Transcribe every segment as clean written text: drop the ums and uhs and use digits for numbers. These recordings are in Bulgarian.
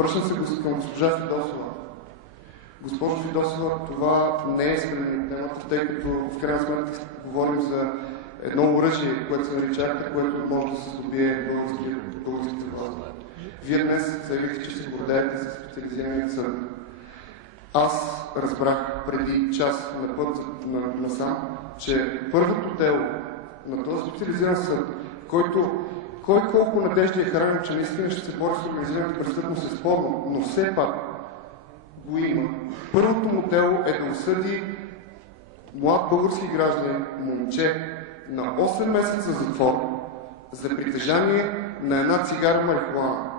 Връщам се към госпожа Фидосова. Госпожо Фидосова, това не е изкриване на темата, тъй като в крайна сметка говорим за едно оръжие, което се наричахте, което може да се здобие българските власти. Вие днес заявихте, че се гордеете с специализирания съд. Аз разбрах преди час на път насам, че първото дело на този специализиран съд, който кой колко надежди е хранен, че наистина ще се бори с организираната престъпност е спорно, но все пак го има. Първото му дело е да осъди млад български гражданин, момче, на 8 месеца затвор за притежание на една цигара марихуана.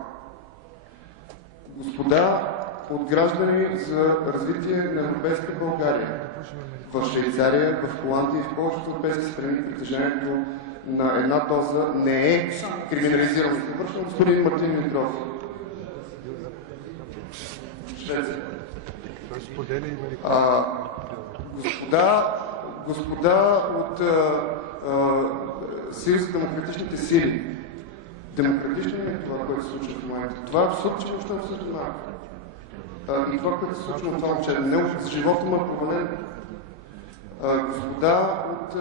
Господа от граждани за развитие на европейска България, в Швейцария, в Холандия и в повечето европейски страни притежанието на една доза не е криминализирано. Завършвам господин Мартин Димитров. Швеция. Господа от Съюз за демократичните сили. Демократично ли е това, което се случва в момента? Това е абсурд, че въобще обсъждаме. И това, което се случва на това момче, не за живота му е провален. Господа от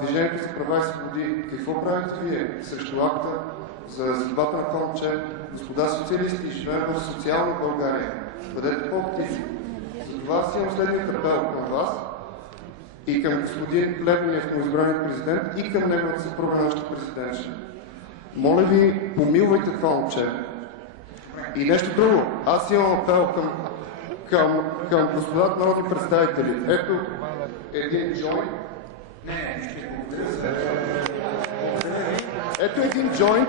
Движението за права и свободи, какво правите вие срещу акта за съдбата на това момче? Господа социалисти, живеем в социална България. Бъдете по-активни. Затова аз имам следният апел към вас и към господин Плевнелиев, новоизбраният президент, и към неговата съпруга, нашата президентша. Моля ви, помилвайте това момче. И нещо друго. Аз имам апел към господата народни представители. Ето един джойнт. Ето един джойнт.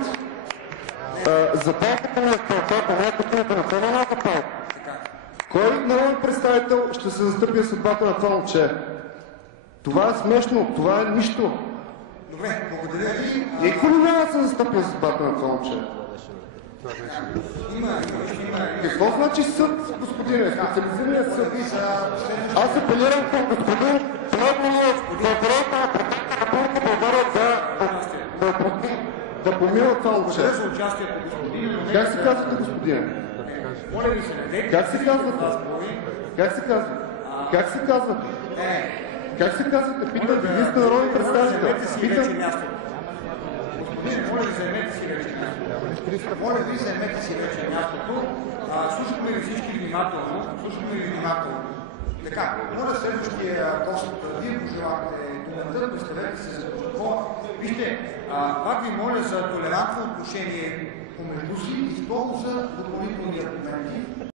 Запалката на стълбата, някакъв да направи малко палка. Кой народен представител ще се застъпи за съдбата на това момче? Това е смешно, това е нищо. Добре, благодаря ви. Никой няма да се застъпи за съдбата на това момче. Какво значи съд, господине? Специализираният съд. Аз апелирам към господин Плевнелиев, прокурорът на Република България да помилва това момче. Как се казвате, господине? Как се казвате? Как се казвате? Как се казвате? Как се казвате? Питам ви, вие сте народен представител. Моля ви, заемете си вече мястото. Слушахме ви всички внимателно. Така, моля следващия гост, вие пожелахте думата, представете се за какво. Вижте, пак ви моля за толерантно отношение помежду си и второ за допълнително